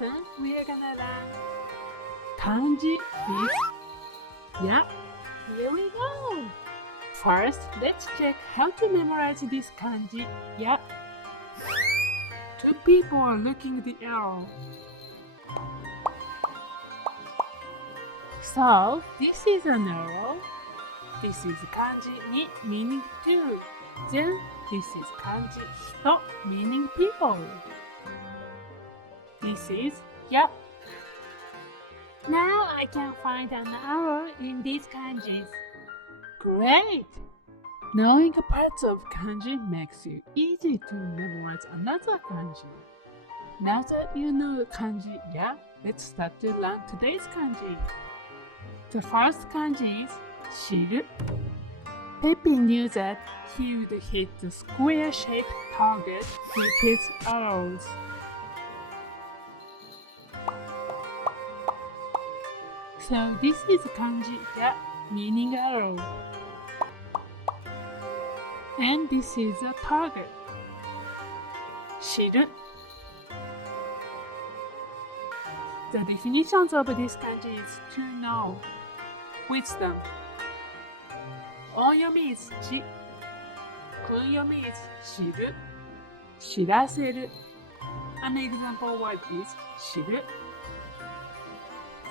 lesson, we are gonna learn kanji with yeah. Here we go. First, let's check how to memorize this kanji. Yeah. Two people are looking at the arrow. So, this is an arrow. This is kanji ni, meaning two. Then, this is kanji hito, meaning people. This is ya. Now I can find an arrow in these kanjis. Great! Knowing parts of kanji makes it easy to memorize another kanji. Now that you know kanji ya, let's start to learn today's kanji. The first kanji is shiru. Pepe knew that he would hit the square-shaped target with his arrows. So this is kanji ya, meaning arrow. And this is a target. Shiru. The definitions of this kanji is to know. Wisdom. Onyomi is chi. Kunyomi is shiru. Shiraseru. An example word is shiru.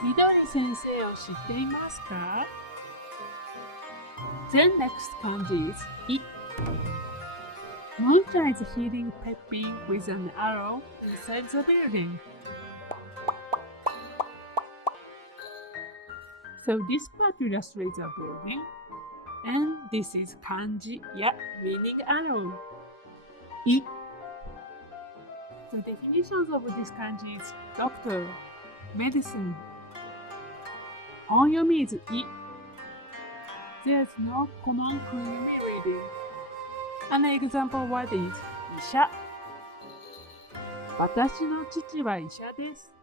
Midori senseiを知っていますか? The next kanji is I. Monica is hitting Pepe with an arrow inside the building. So this part illustrates a building, and this is kanji ya, meaning arrow. I. The definitions of this kanji is doctor, medicine. Onyomi is I. There's no common kunyomi reading. An example word is 医者。私の父は医者です。